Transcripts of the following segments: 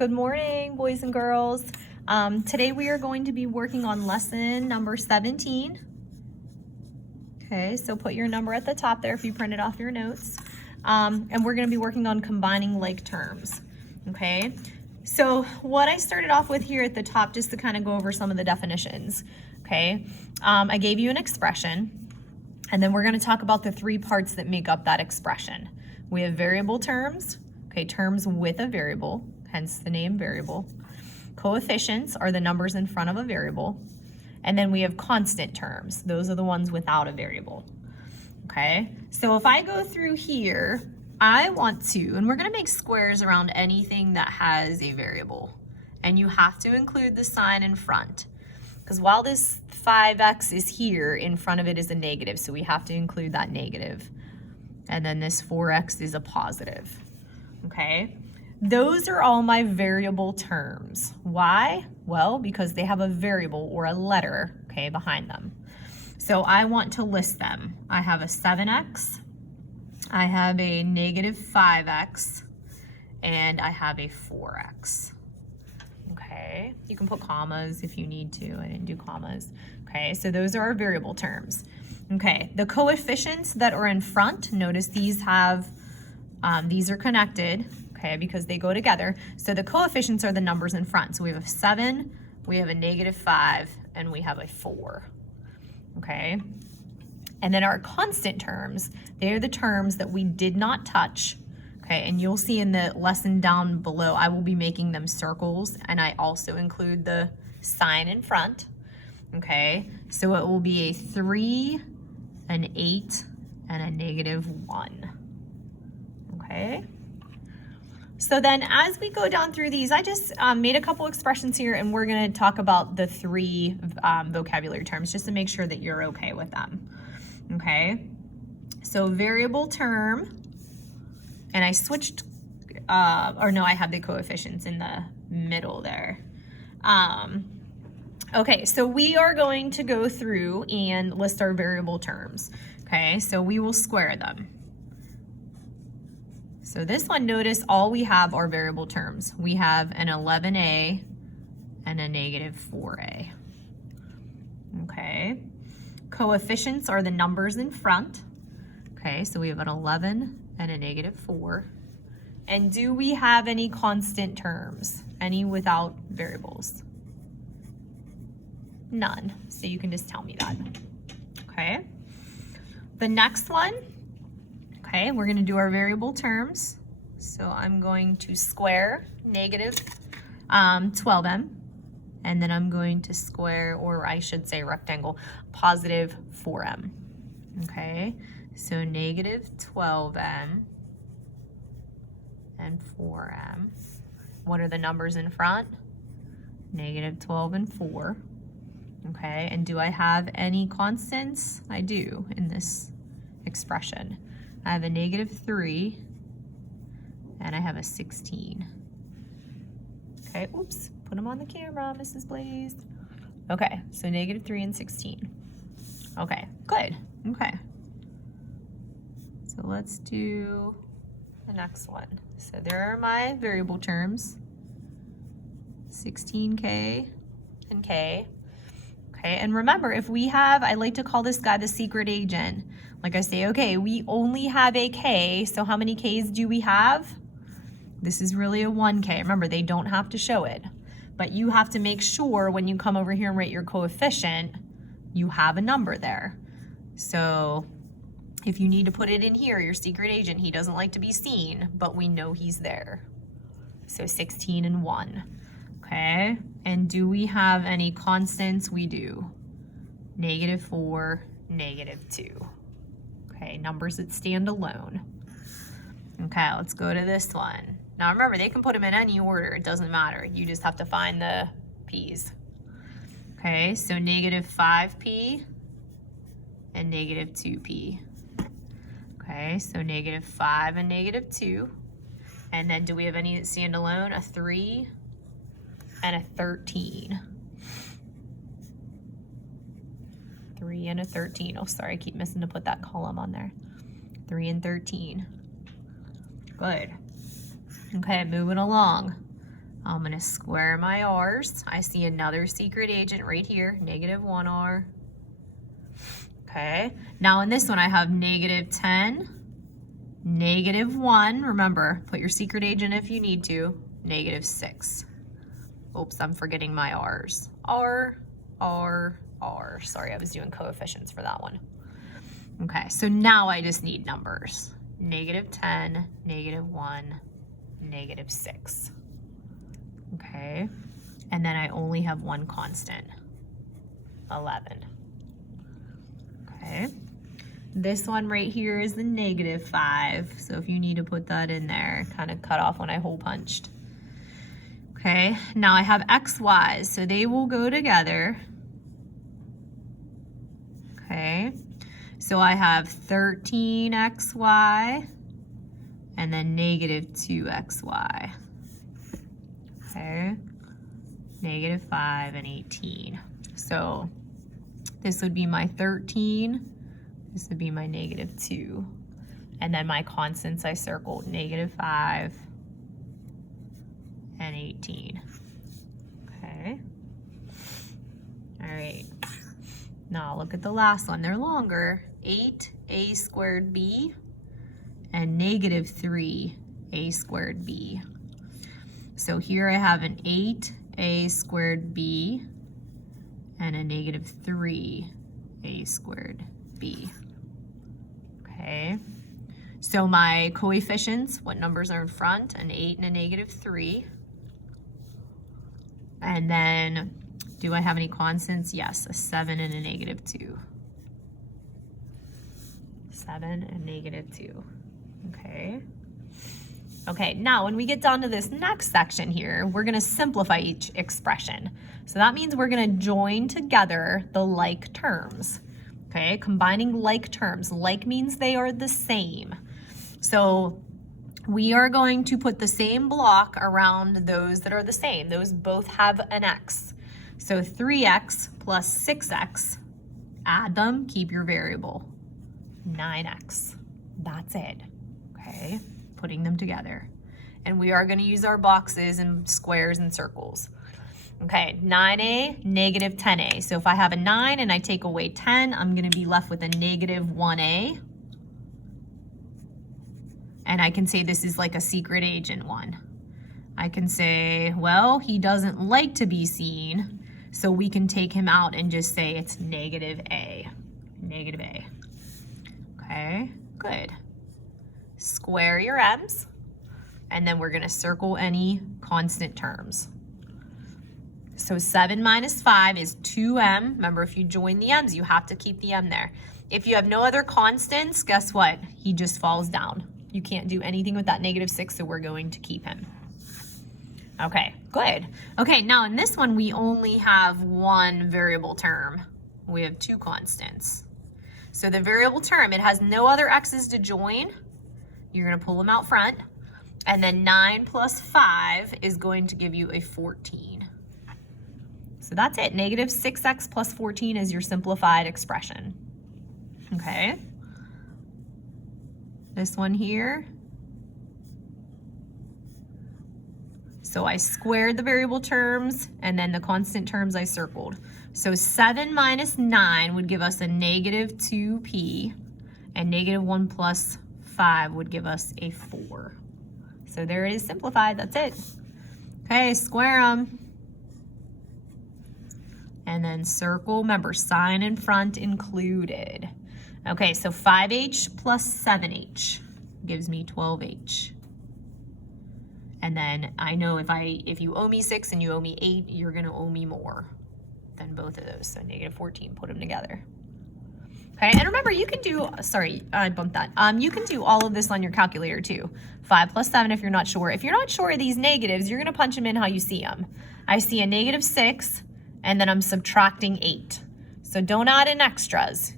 Good morning, boys and girls. Today we are going to be working on lesson number 17. Okay, so put your number at the top there if you printed off your notes. And we're going to be working on combining like terms. Okay, so what I started off with here at the top, just to kind of go over some of the definitions. Okay, I gave you an expression, and then we're going to talk about the three parts that make up that expression. We have variable terms, okay, terms with a variable, hence the name variable. Coefficients are the numbers in front of a variable. And then we have constant terms. Those are the ones without a variable. Okay, so if I go through here, I want to, and we're gonna make squares around anything that has a variable. And you have to include the sign in front. Because while this 5x is here, in front of it is a negative, so we have to include that negative. And then this 4x is a positive, okay? Those are all my variable terms. Why? Well, because they have a variable or a letter, okay, behind them. So I want to list them. I have a 7x, I have a negative 5x, and I have a 4x. Okay, you can put commas if you need to. I didn't do commas. Okay, so those are our variable terms. Okay, the coefficients that are in front, notice these have, these are connected, okay, because they go together. So the coefficients are the numbers in front. So we have a 7, we have a negative 5, and we have a 4, okay? And then our constant terms, they are the terms that we did not touch, okay? And you'll see in the lesson down below, I will be making them circles, and I also include the sign in front, okay? So it will be a 3, an 8, and a negative 1, okay? So then as we go down through these, I just made a couple expressions here, and we're gonna talk about the three vocabulary terms just to make sure that you're okay with them, okay? So variable term, and I switched, or no, I have the coefficients in the middle there. Okay, so we are going to go through and list our variable terms, okay? So we will square them. So this one, notice all we have are variable terms. We have an 11a and a negative 4a. Okay. Coefficients are the numbers in front. Okay, so we have an 11 and a negative 4. And do we have any constant terms? Any without variables? None. So you can just tell me that. Okay. The next one, okay, we're gonna do our variable terms. So I'm going to square negative 12m, and then I'm going to square, or I should say rectangle, positive 4m. Okay, so negative 12m and 4m. What are the numbers in front? Negative 12 and 4. Okay, and do I have any constants? I do in this expression. I have a negative 3, and I have a 16. Okay, oops, put them on the camera, Mrs. Blaze. Okay, so negative 3 and 16. Okay, good, okay. So let's do the next one. So there are my variable terms, 16k and k. Okay, and remember, if we have, I like to call this guy the secret agent. Like I say, okay, we only have a k, so how many k's do we have? This is really a 1k. Remember, they don't have to show it. But you have to make sure when you come over here and write your coefficient, you have a number there. So if you need to put it in here, your secret agent, he doesn't like to be seen, but we know he's there. So 16 and 1. Okay, and do we have any constants? We do. Negative 4, negative 2. Okay, numbers that stand alone. Okay, let's go to this one. Now remember, they can put them in any order. It doesn't matter. You just have to find the p's. Okay, so negative 5p and negative 2p. Okay, so negative 5 and negative 2. And then do we have any that stand alone? A 3 and a 13. 3 and a 13. Oh, sorry, I keep missing to put that column on there. 3 and 13. Good. Okay, moving along. I'm gonna square my r's. I see another secret agent right here, -1r. Okay, now in this one I have -10, -1. Remember, put your secret agent if you need to, -6. Oops, I'm forgetting my r's. R. Sorry, I was doing coefficients for that one. Okay, so now I just need numbers. -10, -1, -6. Okay, and then I only have one constant, 11. Okay, this one right here is the -5, so if you need to put that in there, kind of cut off when I hole punched. Okay, now I have xy's, so they will go together. Okay, so I have 13xy and then -2xy. Okay, -5 and 18. So this would be my 13, this would be my -2. And then my constants I circled, -5 and 18. Okay, all right. Now look at the last one, they're longer. 8a squared b and -3a squared b. So here I have an 8a squared b and a -3a squared b. Okay, so my coefficients, what numbers are in front? An 8 and a -3. And then, do I have any constants? Yes, a 7 and a -2. 7 and -2. Okay. Okay, now when we get down to this next section here, we're gonna simplify each expression. So that means we're gonna join together the like terms. Okay, combining like terms. Like means they are the same. So we are going to put the same block around those that are the same. Those both have an x. So 3x plus 6x, add them, keep your variable. 9x, that's it, okay? Putting them together. And we are gonna use our boxes and squares and circles. Okay, 9a, -10a. So if I have a 9 and I take away 10, I'm gonna be left with a -1a. And I can say this is like a secret agent one. I can say, well, he doesn't like to be seen, so we can take him out and just say it's -a, -a. Okay, good. Square your m's, and then we're gonna circle any constant terms. So 7 minus 5 is 2m. Remember, if you join the m's, you have to keep the m there. If you have no other constants, guess what? He just falls down. You can't do anything with that -6, so we're going to keep him. Okay, good. Okay, now in this one, we only have one variable term. We have two constants. So the variable term, it has no other x's to join. You're gonna pull them out front. And then 9 plus 5 is going to give you a 14. So that's it, -6x plus 14 is your simplified expression. Okay. This one here. So I squared the variable terms, and then the constant terms I circled. So 7 minus 9 would give us a -2p, and -1 plus 5 would give us a 4. So there it is, simplified, that's it. Okay, square them. And then circle, remember, sign in front included. Okay, so 5h plus 7h gives me 12h. And then I know if you owe me 6 and you owe me 8, you're gonna owe me more than both of those. So -14, put them together. Okay, and remember you can do, sorry, I bumped that. You can do all of this on your calculator too. 5 plus 7 if you're not sure. If you're not sure of these negatives, you're gonna punch them in how you see them. I see a -6 and then I'm subtracting 8. So don't add in extras.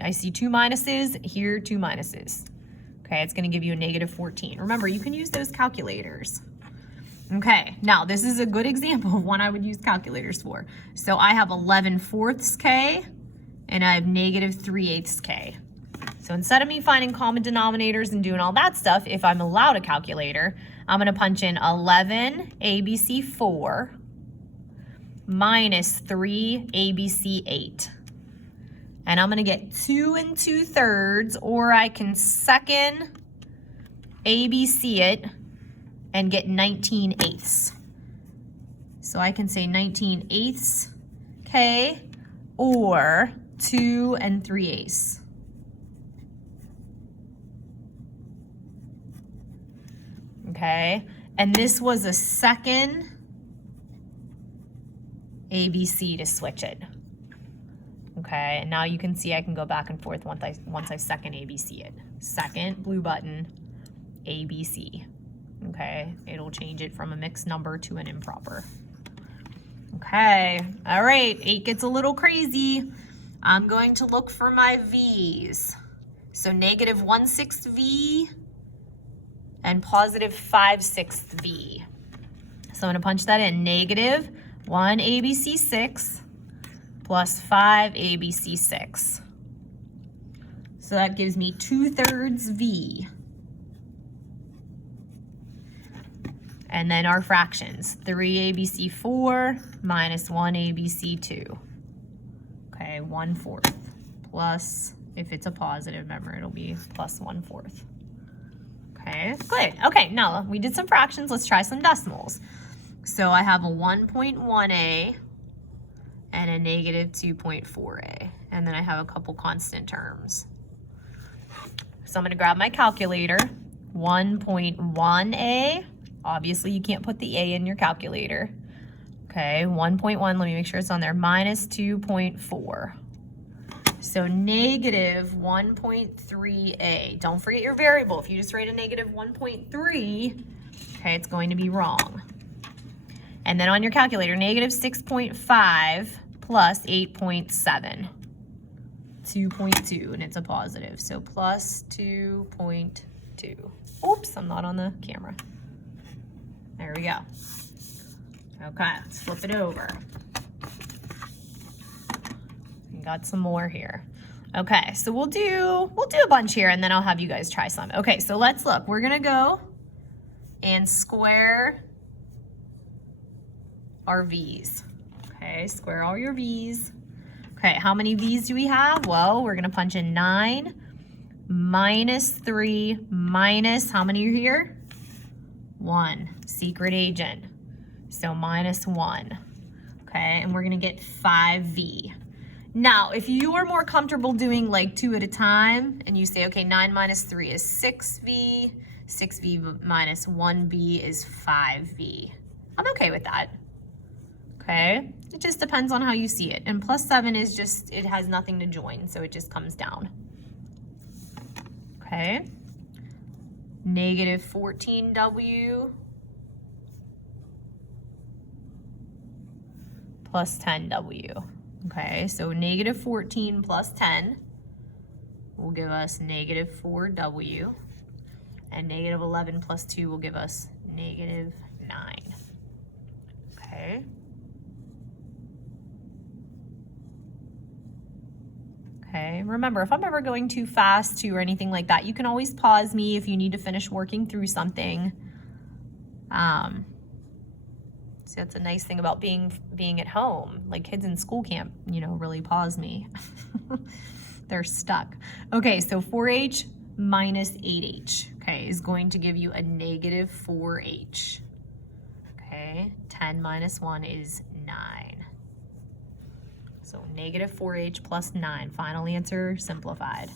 I see 2 minuses, here 2 minuses. Okay, it's gonna give you a -14. Remember, you can use those calculators. Okay, now this is a good example of one I would use calculators for. So I have 11/4 k and I have -3/8 k. So instead of me finding common denominators and doing all that stuff, if I'm allowed a calculator, I'm going to punch in 11 ABC 4 minus 3 ABC 8. And I'm going to get 2 2/3, or I can second ABC it and get 19/8. So I can say 19/8, okay, or 2 3/8. Okay, and this was a second ABC to switch it. Okay, and now you can see I can go back and forth once I second ABC it. Second blue button, ABC. Okay, it'll change it from a mixed number to an improper. Okay, all right, 8 gets a little crazy. I'm going to look for my V's. So negative 1/6 V and positive 5/6 V. So I'm gonna punch that in. Negative 1 ABC 6 plus 5 ABC 6. So that gives me 2/3 V. And then our fractions, 3 ABC 4 minus 1 ABC 2. Okay, 1/4 plus, if it's a positive, remember it'll be plus 1/4. Okay, good. Okay, now we did some fractions. Let's try some decimals. So I have a 1.1a and a negative 2.4a. And then I have a couple constant terms. So I'm going to grab my calculator. 1.1a. Obviously, you can't put the a in your calculator. Okay, 1.1, let me make sure it's on there, minus 2.4. So negative 1.3a. Don't forget your variable. If you just write a negative 1.3, okay, it's going to be wrong. And then on your calculator, negative 6.5 plus 8.7. 2.2, and it's a positive. So plus 2.2. Oops, I'm not on the camera. There we go. Okay, let's flip it over. We got some more here. Okay, so we'll do a bunch here, and then I'll have you guys try some. Okay, so let's look. We're gonna go and square our V's. Okay, square all your V's. Okay, how many V's do we have? Well, we're gonna punch in 9 minus 3 minus, how many are here? 1, secret agent. So minus 1. Okay, and we're gonna get 5V. Now, if you are more comfortable doing like 2 at a time, and you say, okay, 9 minus 3 is 6V, 6V minus 1V is 5V. I'm okay with that. Okay, it just depends on how you see it. And plus 7 is just, it has nothing to join, so it just comes down. Okay, negative 14W plus 10W. Okay, so negative 14 plus 10 will give us negative 4W, and negative 11 plus 2 will give us negative 9. Okay. Okay, remember, if I'm ever going too fast too or anything like that, you can always pause me if you need to finish working through something. So that's a nice thing about being at home. Like kids in school can't, really pause me. They're stuck. Okay, so 4H minus 8H, okay, is going to give you a negative 4H. Okay, 10 minus 1 is 9. So negative 4H plus 9. Final answer, simplified.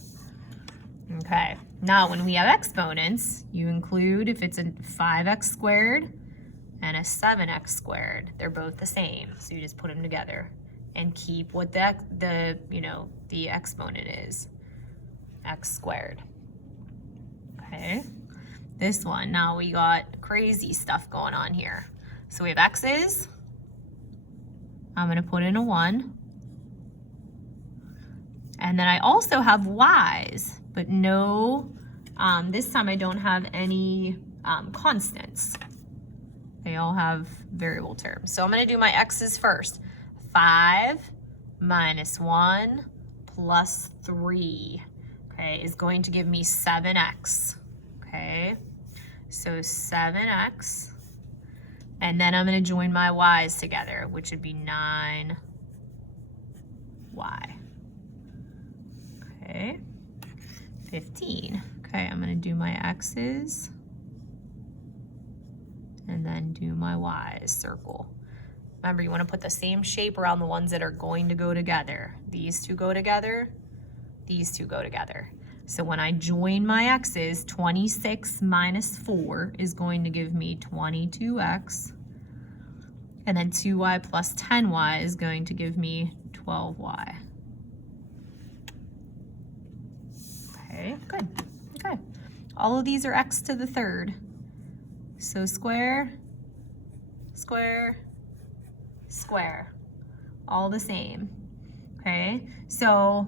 Okay, now when we have exponents, you include if it's a 5x squared and a 7x squared. They're both the same, so you just put them together and keep what the exponent is, x squared. Okay, this one, now we got crazy stuff going on here. So we have x's. I'm gonna put in a 1. And then I also have y's, but no, this time I don't have any constants. They all have variable terms. So I'm gonna do my x's first. 5 minus 1 plus 3. okay, is going to give me 7x, okay? So 7x, and then I'm gonna join my y's together, which would be 9y, okay? 15, okay, I'm gonna do my x's, and then do my y's, circle. Remember, you wanna put the same shape around the ones that are going to go together. These two go together, these two go together. So when I join my x's, 26 minus 4 is going to give me 22x. And then 2y plus 10y is going to give me 12y. Okay, good. Okay. All of these are x to the third. So square, square, square. All the same. Okay, so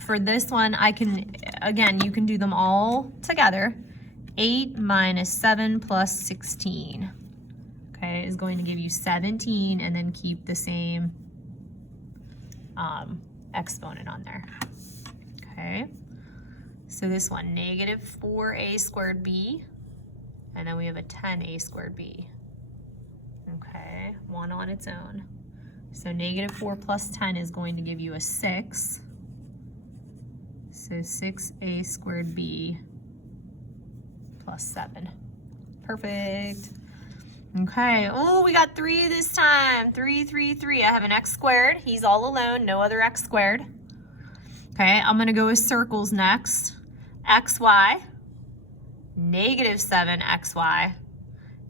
for this one, I can, again, you can do them all together. 8 minus 7 plus 16, okay, is going to give you 17, and then keep the same exponent on there, okay? So this one, negative 4a squared b, and then we have a 10a squared b, okay? One on its own. So negative 4 plus 10 is going to give you a 6. So 6a squared b plus 7. Perfect. Okay. Oh, we got 3 this time. 3, 3, 3. I have an x squared. He's all alone. No other x squared. Okay. I'm going to go with circles next. xy, negative 7xy,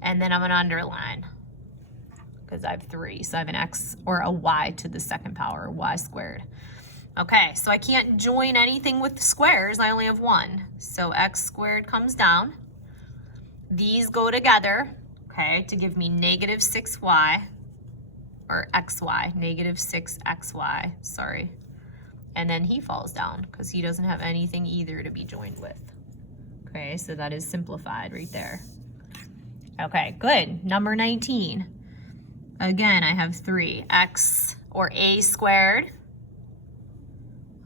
and then I'm going to underline because I have 3. So I have an x or a y to the second power, y squared. Okay, so I can't join anything with squares. I only have 1. So x squared comes down. These go together, okay, to give me negative 6y, or xy, negative 6xy, sorry. And then he falls down because he doesn't have anything either to be joined with. Okay, so that is simplified right there. Okay, good. Number 19. Again, I have 3. X, or a squared.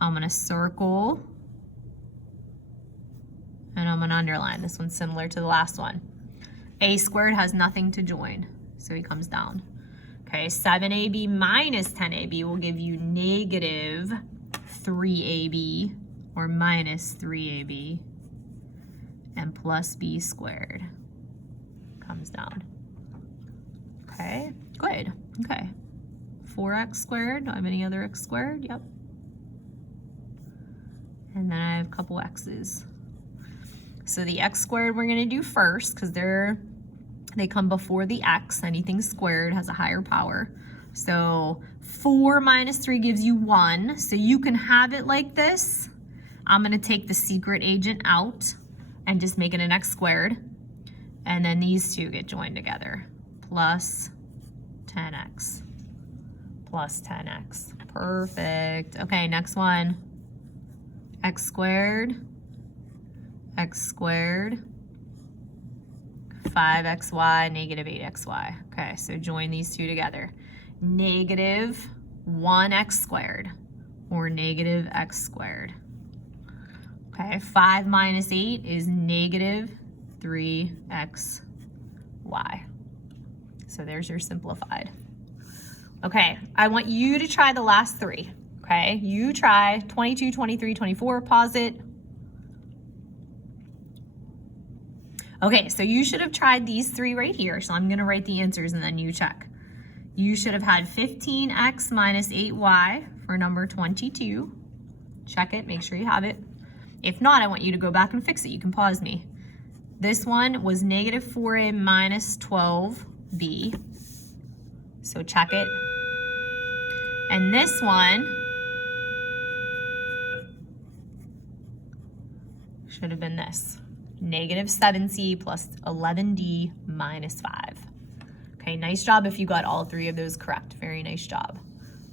I'm gonna circle, and I'm gonna underline. This one's similar to the last one. A squared has nothing to join, so he comes down. Okay, 7ab minus 10ab will give you negative 3ab, or minus 3ab, and plus b squared comes down. Okay, good. Okay, 4x squared. Do I have any other x squared? Yep. And then I have a couple x's. So the x squared we're gonna do first because they come before the x. Anything squared has a higher power. So 4 minus 3 gives you 1. So you can have it like this. I'm gonna take the secret agent out and just make it an x squared. And then these two get joined together. Plus 10x. Plus 10x. Perfect. Okay, next one. X squared, 5xy, negative 8xy. Okay, so join these two together. Negative 1x squared, or negative x squared. Okay, 5 minus 8 is negative 3xy. So there's your simplified. Okay, I want you to try the last 3. Okay, you try 22, 23, 24, pause it. Okay, so you should have tried these 3 right here. So I'm gonna write the answers and then you check. You should have had 15x minus 8y for number 22. Check it, make sure you have it. If not, I want you to go back and fix it. You can pause me. This one was negative 4a minus 12b. So check it. And this one should have been this, negative 7c plus 11d minus 5. Okay, nice job if you got all 3 of those correct. Very nice job.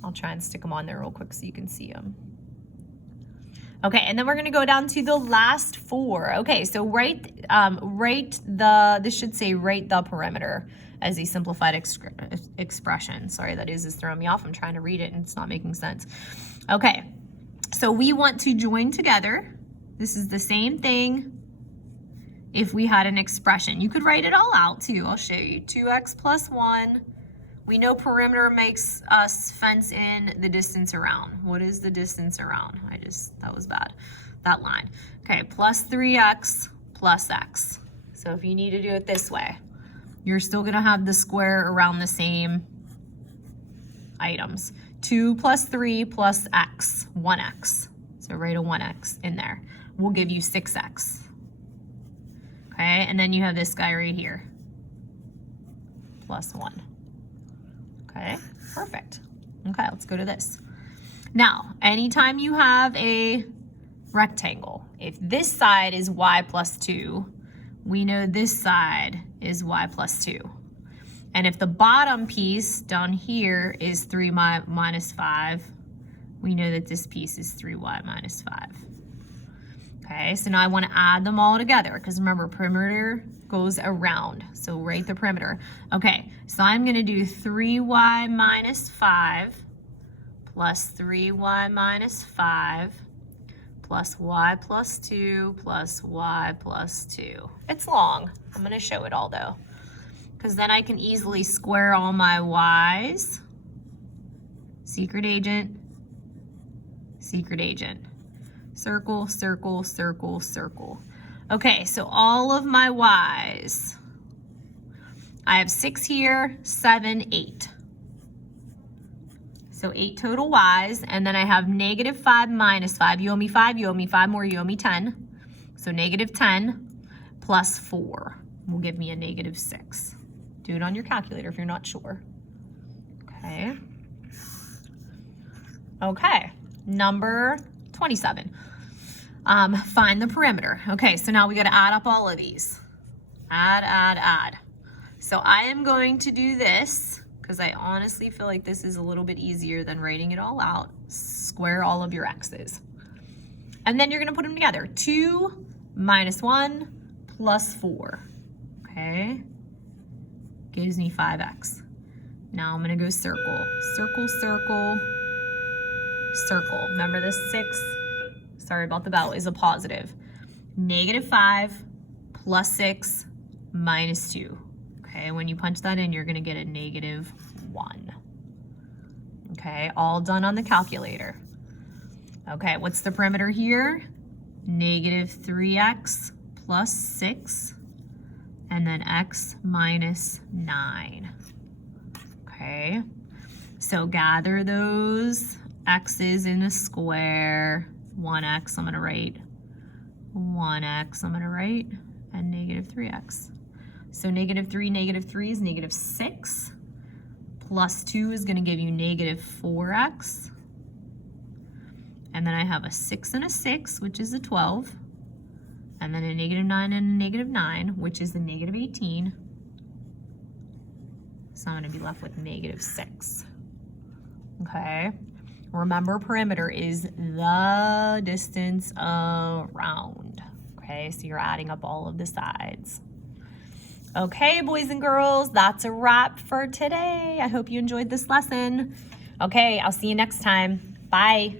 I'll try and stick them on there real quick so you can see them. Okay, and then we're gonna go down to the last 4. Okay, so this should say write the perimeter as a simplified expression. Sorry, that is throwing me off. I'm trying to read it and it's not making sense. Okay, so we want to join together This is the same thing if we had an expression. You could write it all out too. I'll show you. 2x plus 1. We know perimeter makes us fence in the distance around. What is the distance around? That was bad. That line. Okay, plus 3x plus x. So if you need to do it this way, you're still gonna have the square around the same items. 2 plus 3 plus x, 1x. So write a 1x in there. We'll give you 6x. Okay, and then you have this guy right here, plus 1. Okay, perfect. Okay, let's go to this. Now, anytime you have a rectangle, if this side is y plus 2, we know this side is y plus 2. And if the bottom piece down here is 3y minus 5, we know that this piece is 3y minus 5. Okay, so now I want to add them all together because remember, perimeter goes around. So write the perimeter. Okay, so I'm going to do 3y minus 5 plus 3y minus 5 plus y plus 2 plus y plus 2. It's long. I'm going to show it all though, because then I can easily square all my y's. Secret agent, secret agent. Circle, circle, circle, circle. Okay, so all of my y's. I have 6 here, 7, 8. So 8 total y's, and then I have negative 5 minus 5. You owe me 5, you owe me 5 more, you owe me 10. So negative 10 plus 4 will give me a negative 6. Do it on your calculator if you're not sure. Okay. Okay, number 27. Find the perimeter. Okay, so now we got to add up all of these. Add. So I am going to do this because I honestly feel like this is a little bit easier than writing it all out. Square all of your x's. And then you're going to put them together. 2 minus 1 plus 4. Okay, gives me 5x. Now I'm going to go circle. Circle, circle, circle. Remember this 6, sorry about the bell, is a positive. Negative 5 plus 6 minus 2. Okay, when you punch that in, you're going to get a negative 1. Okay, all done on the calculator. Okay, what's the perimeter here? Negative 3x plus 6, and then x minus 9. Okay, so gather those x's in a square. 1x, I'm going to write 1x, I'm going to write, and negative 3x. So negative 3 is negative 6, plus 2 is going to give you negative 4x. And then I have a 6 and a 6, which is a 12. And then a negative 9 and a negative 9, which is a negative 18. So I'm going to be left with negative 6. Okay. Remember, perimeter is the distance around. Okay, so you're adding up all of the sides. Okay, boys and girls, that's a wrap for today. I hope you enjoyed this lesson. Okay, I'll see you next time. Bye.